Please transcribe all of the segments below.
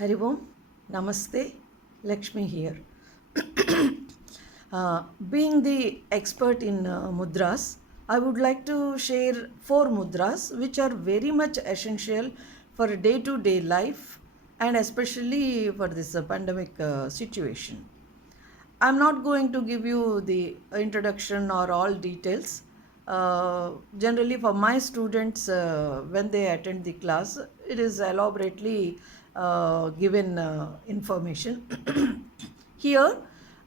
Hari Om, Namaste, Lakshmi here. Being the expert in mudras, I would like to share four mudras which are very much essential for day to day life and especially for this pandemic situation. I'm not going to give you the introduction or all details. Generally, for my students, when they attend the class, it is elaborately given information. Here,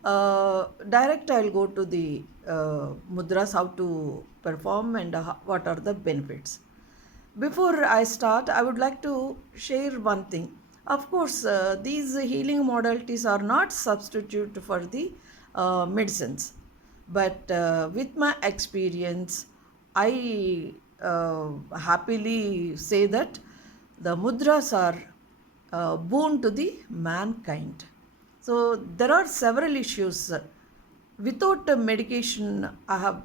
direct I'll go to the mudras, how to perform and what are the benefits. Before I start, I would like to share one thing. Of course, these healing modalities are not substitute for the medicines, but with my experience, I happily say that the mudras are boon to the mankind. So there are several issues. Without medication, I have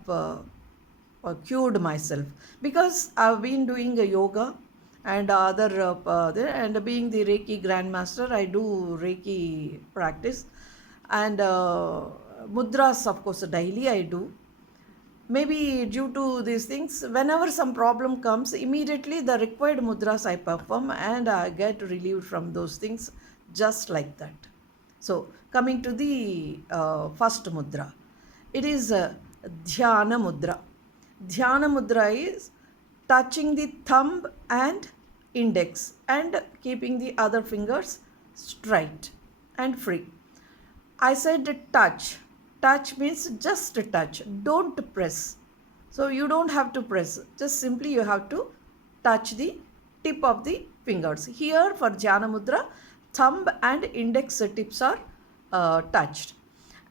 cured myself because I've been doing a yoga and other and being the Reiki grandmaster, I do Reiki practice and mudras, of course, daily I do. Maybe due to these things, whenever some problem comes, immediately the required mudras I perform and I get relieved from those things just like that. So, coming to the first mudra, it is Dhyana Mudra. Dhyana Mudra is touching the thumb and index and keeping the other fingers straight and free. I said touch. Touch means just touch. Don't press. So you don't have to press. Just simply you have to touch the tip of the fingers. Here for Dhyana Mudra, thumb and index tips are touched.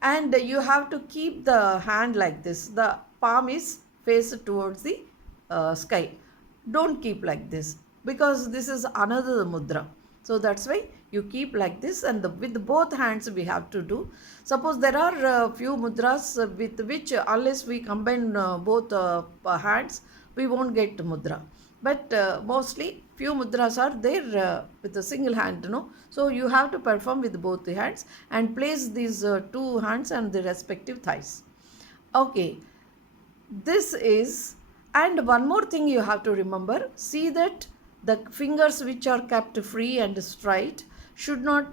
And you have to keep the hand like this. The palm is faced towards the sky. Don't keep like this because this is another mudra. So that's why you keep like this, and with both hands we have to do. Suppose there are few mudras with which unless we combine both hands, we won't get mudra. But mostly few mudras are there with a single hand, no? So you have to perform with both the hands and place these two hands on the respective thighs. Okay, this is, and one more thing you have to remember, see that the fingers which are kept free and straight should not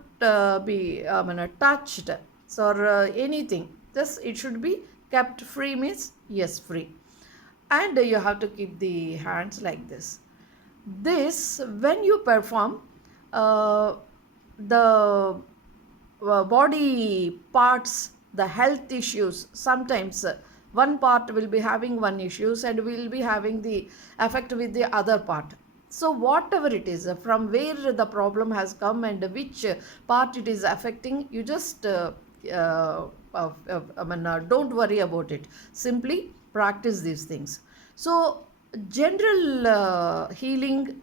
be touched or anything, just it should be kept free means yes, free. And you have to keep the hands like this. This when you perform the body parts, the health issues, sometimes one part will be having one issues and will be having the effect with the other part. So whatever it is, from where the problem has come and which part it is affecting, you just don't worry about it. Simply practice these things. So general healing,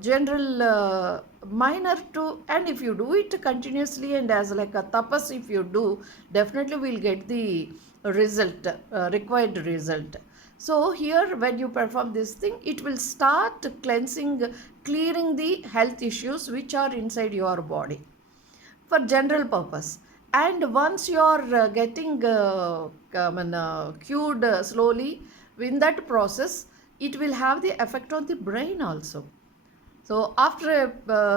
general minor to, and if you do it continuously and as like a tapas, if you do, definitely will get the result, required result. So here when you perform this thing, it will start cleansing, clearing the health issues which are inside your body for general purpose. And once you are getting cured slowly, in that process, it will have the effect on the brain also. So after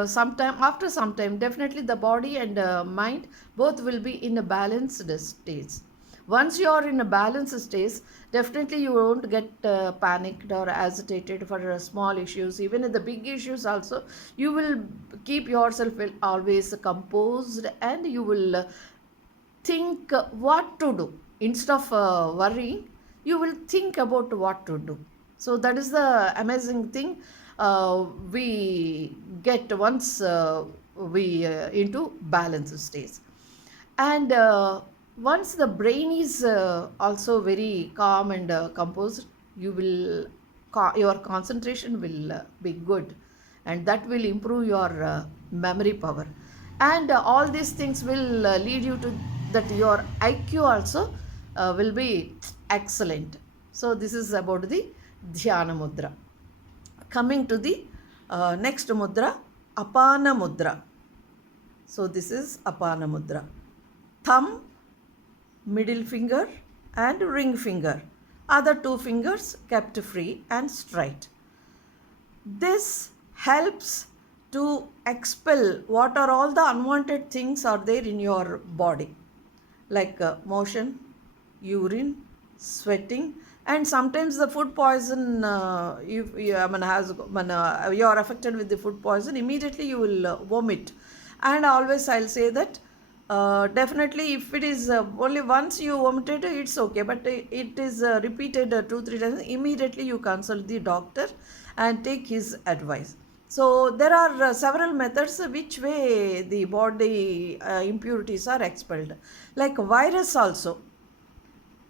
some time, definitely the body and mind both will be in a balanced state. Once you are in a balanced state, definitely you won't get panicked or agitated for small issues. Even in the big issues also, you will keep yourself always composed and you will think what to do. Instead of worrying, you will think about what to do. So that is the amazing thing we get once we into balance stage. And once the brain is also very calm and composed, you will your concentration will be good, and that will improve your memory power. And all these things will lead you to that your IQ also will be excellent. So this is about the Dhyana Mudra. Coming to the next mudra, Apana Mudra. So this is Apana Mudra. Thumb, middle finger and ring finger. Other two fingers kept free and straight. This helps to expel what are all the unwanted things are there in your body, like motion, urine, sweating, and sometimes the food poison. If you, I mean, you are affected with the food poison, immediately you will vomit. And always I'll say that definitely if it is only once you vomited, it's okay. But it is repeated 2-3 times. Immediately you consult the doctor and take his advice. So there are several methods which way the body impurities are expelled. Like virus also,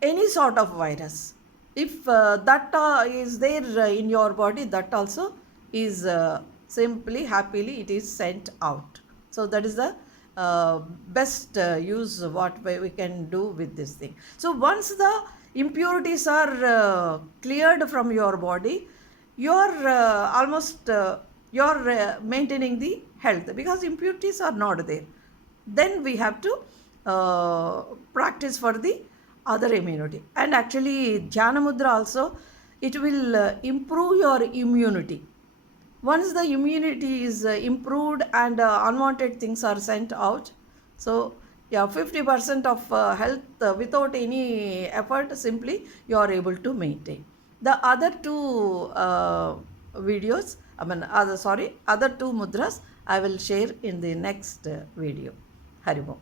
any sort of virus. If that is there in your body, that also is simply happily it is sent out. So that is the best use what we can do with this thing. So once the impurities are cleared from your body, you're almost you're maintaining the health, because impurities are not there. Then we have to practice for the other immunity. And actually Dhyana Mudra also, it will improve your immunity. Once the immunity is improved and unwanted things are sent out, so yeah, 50% of health without any effort, simply you are able to maintain. The other two videos, other two mudras I will share in the next video. Haribol.